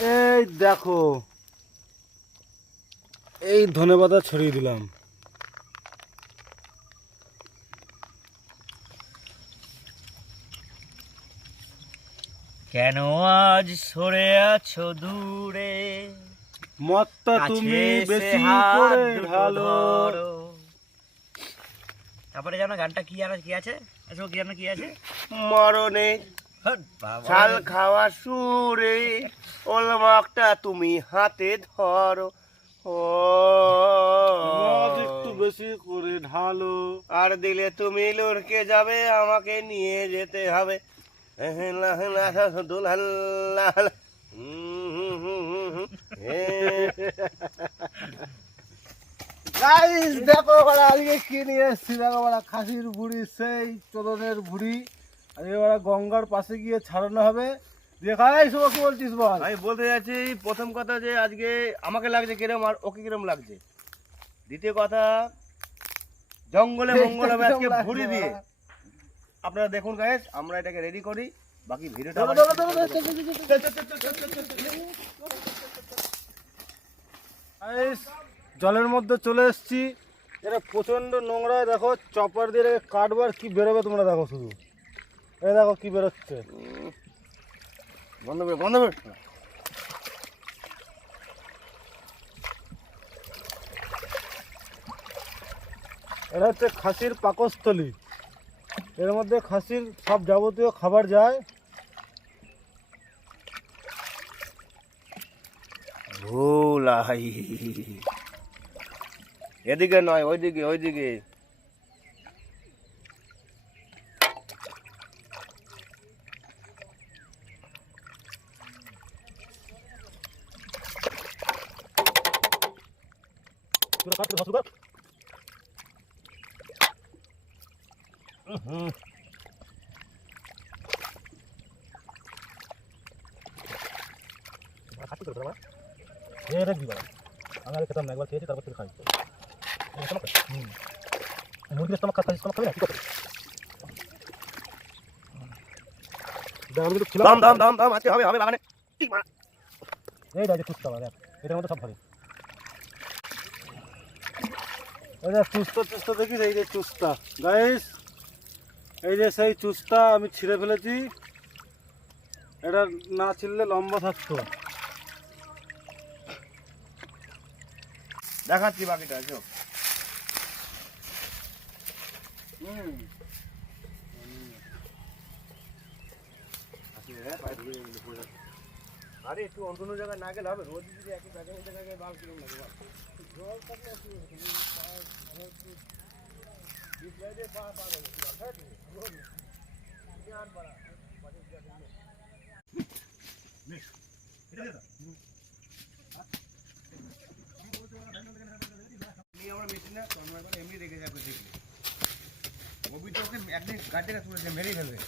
এই দেখো, এই ধনেপাতা ছড়িয়ে দিলাম। কেন আজ সরে আছো দূরে, মদটা তুমি বেশি করে ঢালো। তারপরে জানো গানটা কি আর কি আছে, কি জানো কি আছে, মরণে ছাল খাওয়া সুরে ওলমাকটা তুমি হাতে ধরো। ও মদ একটু বেশি করে ঢালো। আর দিলে তুমি লড়কে যাবে, আমাকে নিয়ে যেতে হবে। গাইস দেখো বড় আজকে কি নিয়ে এসেছি, দেখো বড় খাসির ভুড়ি, সেই চোদনের ভুড়ি। আজকে বড় গঙ্গার পাশে গিয়ে ছাড়ানো হবে। দেখাই সব কি বলছিস বল। আমি বলতে যাচ্ছি প্রথম কথা যে আজকে আমাকে লাগছে কিরম আর ওকে কিরম লাগছে। দ্বিতীয় কথা, জঙ্গলে মঙ্গল হবে আজকে ভুড়ি দিয়ে। আপনারা দেখুন গাইস, আমরা এটাকে রেডি করি, বাকি ভিডিওটা গাইস জলের মধ্যে চলে এসেছি। এটা প্রচন্ড নোংরা, দেখো চপার দিয়ে কাটবার কি বেরোবে তোমরা দেখো শুধু। এই দেখো কি বেরোচ্ছে। বন্ধ করে বন্ধ করে। এটা হচ্ছে খাসির পাকস্থলী। এর মধ্যে খাসির সব যাবতীয় খাবার যায়। ভুলাই এদিকে নয়, ওইদিকে ওইদিকে। এটা কি বলা, আমি আগে খেতাম না, একবার খেয়েছি তারপর থেকে খাই। মুরগির স্টমাক খাস, স্টমাক খাবি না কি করতে? দাম দাম দাম দাম আজকে হবে হবে বাগানে। এই দেখ চুস্তা দেখ, এটার মধ্যে সব হবে। এই যে চুস্তা চুস্তা দেখিস, এই যে চুস্তা গাইস, এই যে সেই চুস্তা আমি ছিঁড়ে ফেলেছি। এটা না ছিঁড়লে লম্বা থাকতো। দেখাচ্ছি বাকিটা। চো আরে একটু অন্য জায়গায় না গেলে হবে, রোজ যদি একই জায়গায় বাল কিরম লাগে বল। জল থাকলে এমনি রেখে যাবে, দেখলে রবি তো ওকে একদিন গাড়িটা তুলেছে, মেরেই ফেলবে।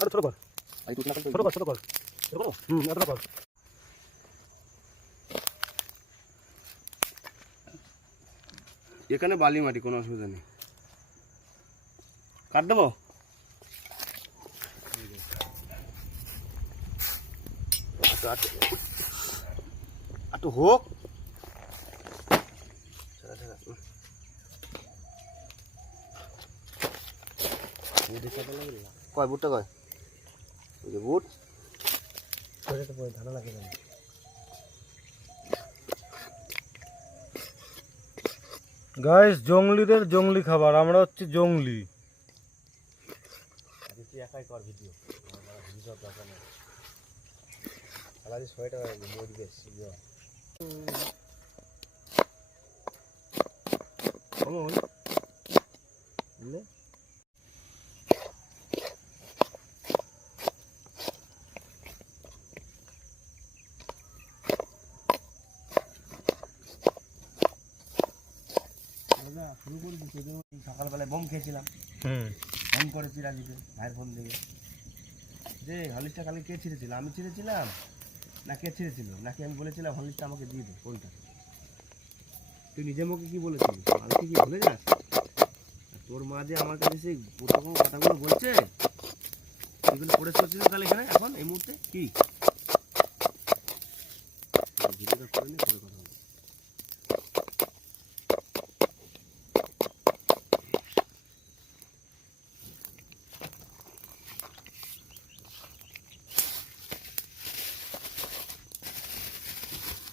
আরে ছোট কর, ছোট কর, ছোট কর, এতটা কর। এখানে বালি মাটি, কোনো অসুবিধা নেই। কাট দেবো। একটু হোক, কয় বুটটা কয়, ওই যে বুট ধানা লাগে না। গাইস জঙ্গলিদের জঙ্গলি খাবার, আমরা হচ্ছে জঙ্গলি। একাই কর ভিডিও, ভিডিও দরকার নেই। আলাদা সোয়েটার মুরগি সকালবেলায় বোম খেয়েছিলাম, ফোন করেছি রাজীবে ভাইয়ের ফোন থেকে যে হলিসটা কালকে কে ছিঁড়েছিল, আমি ছিঁড়েছিলাম। না কে ছেড়েছিল, নাকি আমি বলেছিলাম হরলিক্সটা আমাকে দিয়ে দে? কোনটা? তুই নিজের মুখে কি বলেছিস? আমাকে কি ভুলে যাস? আর তোর মা যে আমার কাছে সেই প্রথম কথাগুলো বলছে, এগুলো পড়ে চলছিস তাহলে এখানে এখন এই মুহূর্তে কি? ভিডিওটা করে নি, পরে কথা হবে।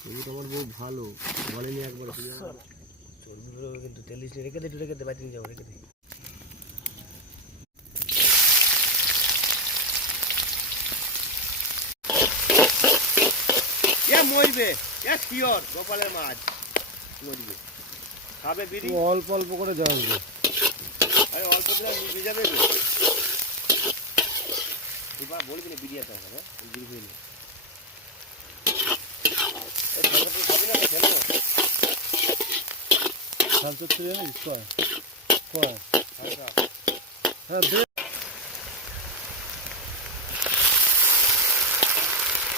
তুমি তো আমার বউ ভালো বলেনি একবার, চর্বিগুলো কিন্তু তেল দিস রেখে দে, একটু রেখে দে, বাইরে নিয়ে যাবো, রেখে দে। এ মরবে, এ শিওর গোপালের মাছ মরবে। খাবে বিড়ি, অল্প অল্প করে জল দে। আরে অল্প দিলে নিয়ে যাবে গো। এবার বলবি না বিড়ি আছে হ্যাঁ, বিড়ি খেয়ে নে। এই ঠান্ডা তুই খাবি না তো খেলো। শান্ত ছিল না কয় কয় হালকা হ্যাঁ দে।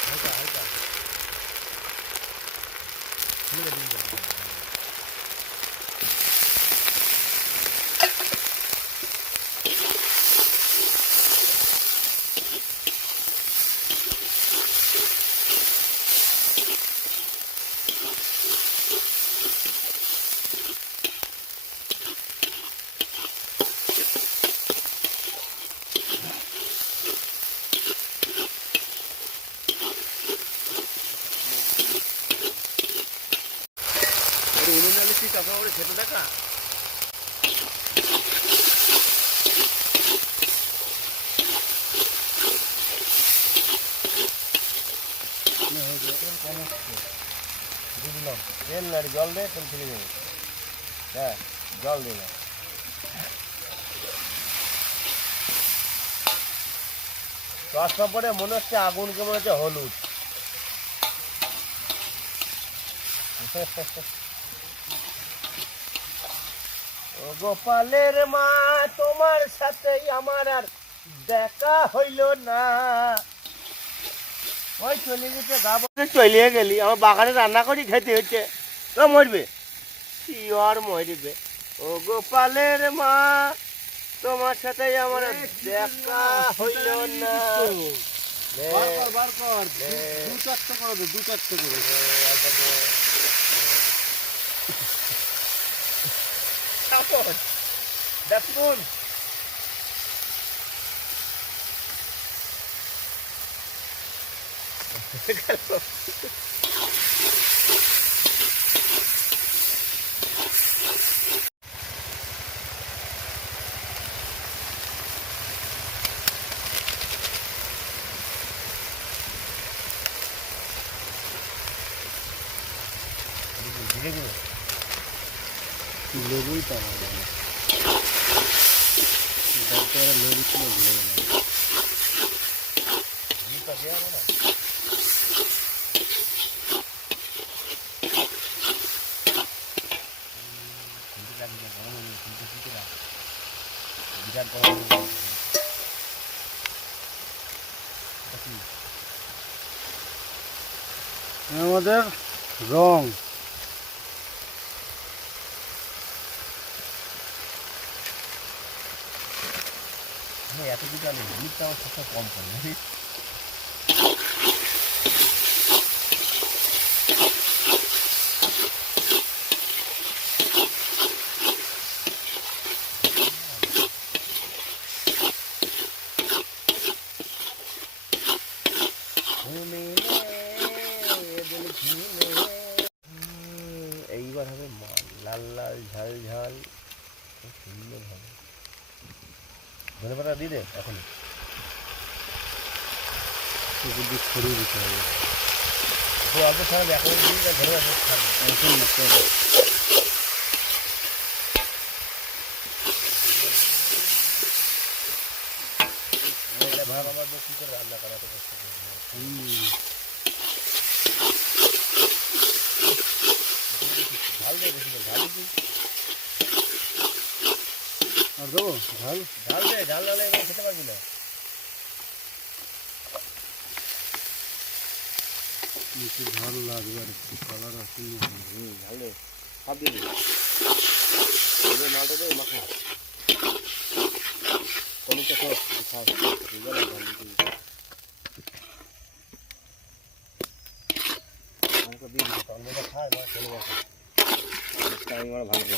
হালকা হালকা ঠিক আছে, ঠিক আছে। উনুনে তুই কাকা করে খেতে দেখা। তেল না জল দে, তেল থেকে দেবে। হ্যাঁ জল দেবে। রসটা পরে মনে হচ্ছে আগুন, কেমন হচ্ছে হলুদ। ও গোপালের মা তোমার সাথে আমার আর দেখা হইল না। ওই চলে গেছে গা বসে চলে গেলি, আমার বাগানে রান্না করি খেতে হচ্ছে। তো মরবে কি আর মরবে। ও গোপালের মা তোমার সাথে আমার আর দেখা হইল না। বার কর দু চারটে করে দে, দু চারটে করে। দেখুন লেবুই পাওয়া যায় না, ডাক্তার লেবু ছিল ভুলে গেলাম। আমাদের রং এত কিছু আমি হলুদটা আমার সবসময় কম করে এইবার হবে লাল লাল ঝাল ঝাল, খুব সুন্দর হবে। ধনে পাতা দিয়ে দে এখন, ছড়িয়ে দিতে হবে। অল্প ছাড়াবে এখন, দিয়ে ধনে পাতা ছাড়বে এখন মারতে হবে। ভাব আমার বউ কি করে রান্না করা, এত কষ্ট করে। ঝাল দে বেশি করে, ঝাল দিবি। আর দেবো ঝাল? ঝাল দে, ঝাল হলে এবার খেতে পারবি না। একটু ঝাল লাগবে আর একটু কালার আসেনি। ভালো সব দিয়ে দিবি মালটা দে মাখা কমিটা সব খাও আমাকে দিয়ে দিবি তন্মটা খায় না চলে গেছে আমি আমার ভালো করে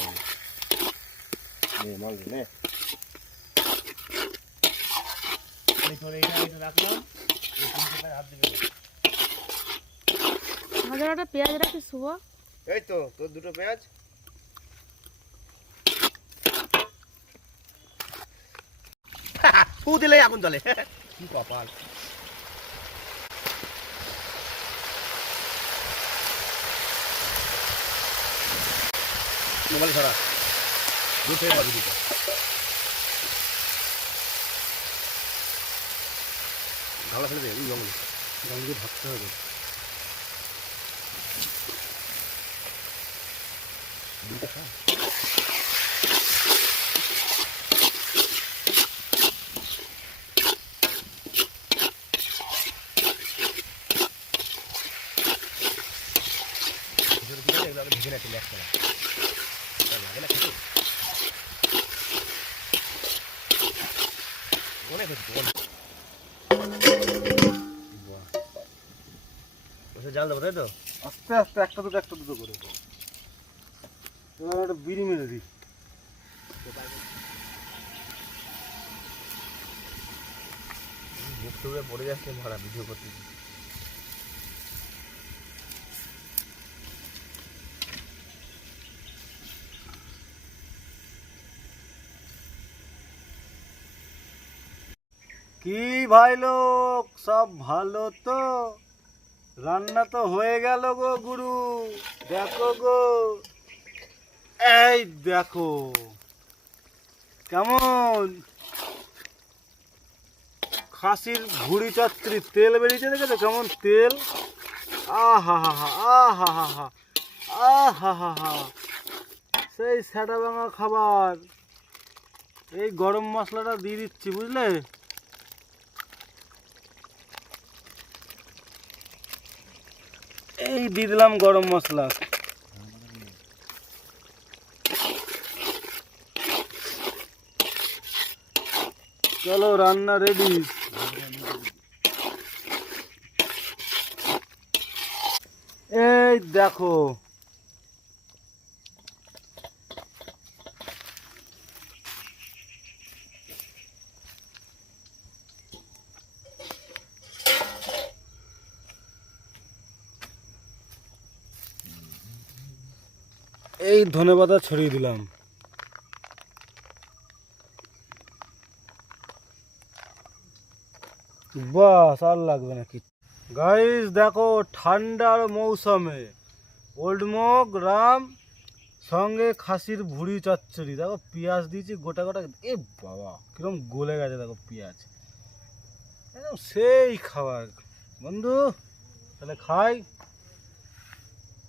নে মাল দে নে রাখলাম হাত দিবি আমাদের একটা পেঁয়াজ রাখি শুভ। এই তো তোর দুটো পেঁয়াজ ফু দিলে আগুন জ্বলে কি কপাল মোবাইল ধরা দুটো বাজি দিতে ঢালা ফেলে দে জঙ্গলে ভাবতে হবে। ঢেকে না চলে আসতে লাগে না কিছু অনেক জাল দেবো তাই তো আস্তে আস্তে একটা দুটো করে এবার একটা বিড়ি মেরে দিই। মুখ টুকে পড়ে যাচ্ছে ভাড়া ভিডিও করতে কি ভাই লোক সব ভালো তো? রান্না তো হয়ে গেল গো গুরু, দেখো গো, এই দেখো কেমন খাসির ভুড়ি চচ্চড়ি তেল বেরিয়েছে, দেখেছো কেমন তেল? আহা হা হা আহা হা হা আহা হা হা, সেই স্যাটা ভাঙা খাবার। এই গরম মশলাটা দিয়ে দিচ্ছি বুঝলে, এই দিয়ে দিলাম গরম মশলা। চলো রান্না রেডি। এই দেখো এই ধনেপাতা ছড়িয়ে দিলাম। বাস আর লাগবে না কিছু। গাইস দেখো ঠান্ডার মৌসুমে ওল্ডমোগ রাম সঙ্গে খাসির ভুড়ি চচ্চড়ি, দেখো পেঁয়াজ দিয়েছি গোটা গোটা, এ বাবা কিরকম গলে গেছে দেখো পেঁয়াজ, একদম সেই খাবার বন্ধু। তাহলে খাই,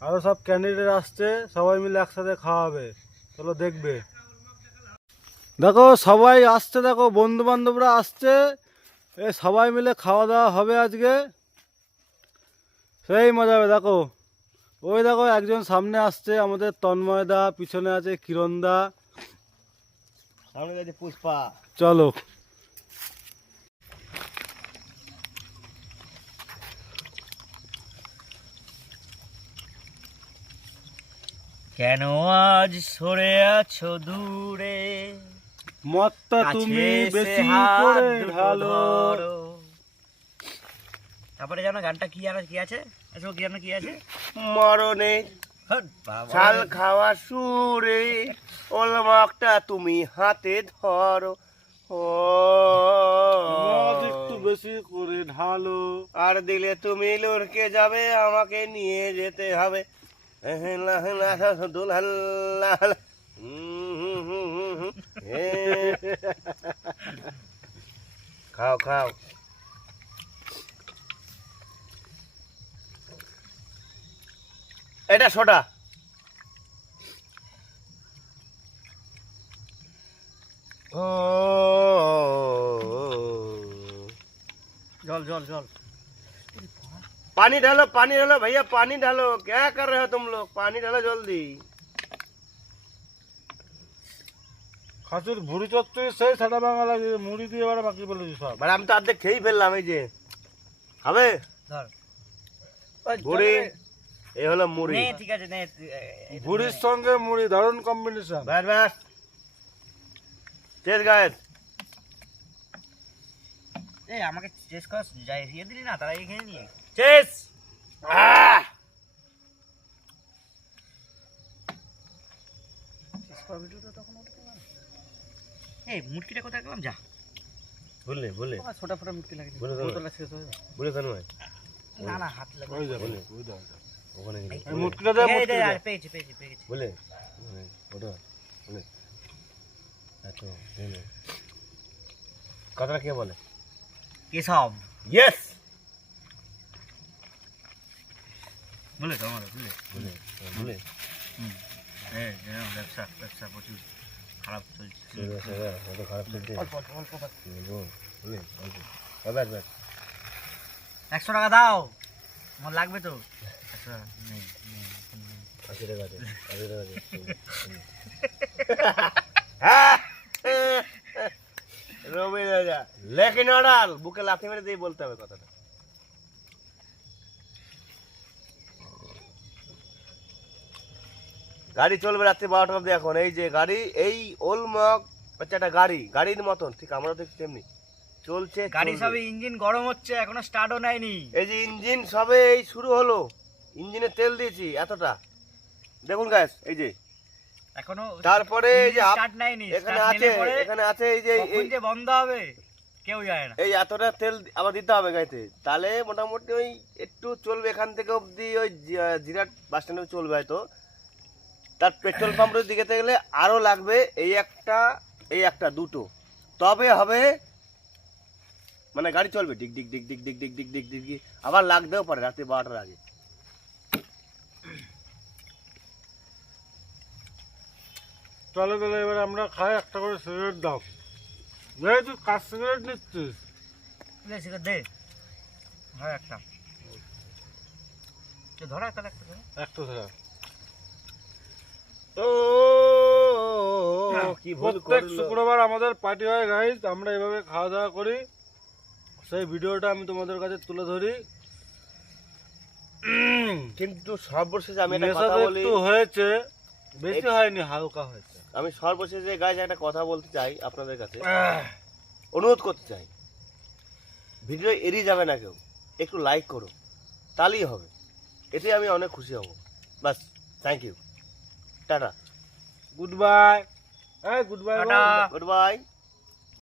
আরও সব ক্যান্ডিডেট আসছে, সবাই মিলে একসাথে খাওয়াবে, চলো দেখবে। দেখো সবাই আসছে, দেখো বন্ধু বান্ধবরা আসছে, এ সবাই মিলে খাওয়া দাওয়া হবে আজকে, সেই মজা হবে। দেখো ওই দেখো একজন সামনে আসছে আমাদের তন্ময়দা, পিছনে আছে কিরণদা, সামনে গেছে পুষ্পা। চলো কেন আজ সরে আছো দূরে, মদটা তুমি বেশি করে ঢালো। তারপরে জানো গানটা কি আর কি আছে, আচ্ছা কি জানো কি আছে, মরণে ছাল খাওয়া সুরে ওলমাকটা তুমি হাতে ধরো, ও মদ একটু বেশি করে ঢালো, আর দিলে তুমি লড়কে যাবে, আমাকে নিয়ে যেতে হবে। খাও খাও, এটা সোডা। ও জল জল জল। पानी डालो भैया, पानी डालो। क्या कर रहे हो तुम लोग? पानी डालो जल्दी। খাসির ভুড়ি চচ্চড়ি সেই সাদা ভাঙা লাগে, মুড়ি দিয়ে এবারে বাকি বলেছি সব। মানে আমি তো অর্ধেক খেয়েই ফেললাম। এই যে হবে ধর ভুড়ি, এই হলো মুড়ি। নে ঠিক আছে নে ভুড়ির সঙ্গে মুড়ি দারুণ কম্বিনেশন। ব্যাস ব্যাস, চেস গাইস। এই আমাকে চেস কর যাই দিয়ে দিলি না, তারা এই খেয়ে নিয়ে চেস। চেস কর ভিডিও তো তখন উঠতে পারে। এই মুটকিটা কোথায় গেলাম যা বললে ছোটা ফোটা মুটকি লাগে বলে দাও। বোতলটা শেষ হয়ে যাবে। বলে কেন ভাই? না না হাত লাগে ওই দেখো, বলে। ওই দেখো। ওখানে গেলে এই মুটকিটা দে, এই মুটকি দে, দে। আর পেয়েছি পেয়েছি পেয়েছি বলে ওটা বলে এত দিনে কথাটা কে বলে? কেশব ইয়েস বলে তো আমার বুঝলে বলে বলে এই ব্যবসা ব্যবসা প্রচুর খারাপ চলছে কত খারাপ চলছে। অল্প অল্প অল্প বাস। বলে ব্যাস ব্যাস 100 টাকা দাও, আমার লাগবে তো। আচ্ছা নেই নেই 80 টাকা দে, 80 টাকা দে। রবি রাজা লেকিন অর্ডার বুকে লাথি মেরে দিয়ে বলতে হবে কথাটা। গাড়ি চলবে রাত্রি 12টা অব্দি। এখন এই যে গাড়ি, এই ওলমক হচ্ছে একটা গাড়ি, গাড়ির মতন ঠিক আমরা ঠিক তেমনি চলছে। গাড়ি চলবে। সবে ইঞ্জিন গরম হচ্ছে, এখনো স্টার্টও নেয়নি। এই যে ইঞ্জিন সবে এই শুরু হলো, ইঞ্জিনে তেল দিয়েছি এতটা দেখুন গ্যাস। এই যে এখনো তারপরে এই যে স্টার্ট নেয়নি, এখানে start আছে, নিলে পরে এখানে আছে এই যে কখন যে বন্ধ হবে কেউ জানে না। এই এতটা তেল আবার দিতে হবে গাড়িতে, তাহলে মোটামুটি ওই একটু চলবে এখান থেকে অবধি, ওই জিরাট বাস স্ট্যান্ডে চলবে হয়তো। তার পেট্রোল পাম্পের দিকে গেলে আরো লাগবে এই একটা দুটো, তবে হবে মানে গাড়ি চলবে ডিগ ডিগ ডিগ ডিগ ডিগ ডিগ ডিগ ডিগ ডিগ, আবার লাগতেও পারে রাতে 12টার আগে। চলো তাহলে এবার আমরা খাই, একটা করে সিগারেট দাও। এই তুই কাজ সিগারেট নিচ্ছিস? বুঝেছি দে ধর একটা, ধর একটা একটা ধর। একটা ধরা। ও কি ভুল প্রত্যেক করলো। শুক্রবার আমাদের পার্টি হয় গাইস, আমরা এভাবে খাওয়া দাওয়া করি। সেই ভিডিওটা আমি তোমাদের কাছে তুলে ধরি। কিন্তু সর্বশেষে আমি একটা নেশা কথা তো বলি, একটু হয়েছে, বেশি হয়নি, হালকা হয়েছে। আমি সর্বশেষে গাইজ একটা কথা বলতে চাই আপনাদের কাছে, অনুরোধ করতে চাই, ভিডিও এড়িয়ে যাবে না কেউ, একটু লাইক করো, তাহলেই হবে, এতে আমি অনেক খুশি হব। বাস, থ্যাংক ইউ, টাটা, গুড বাই। Good bye. টাটা। Good by.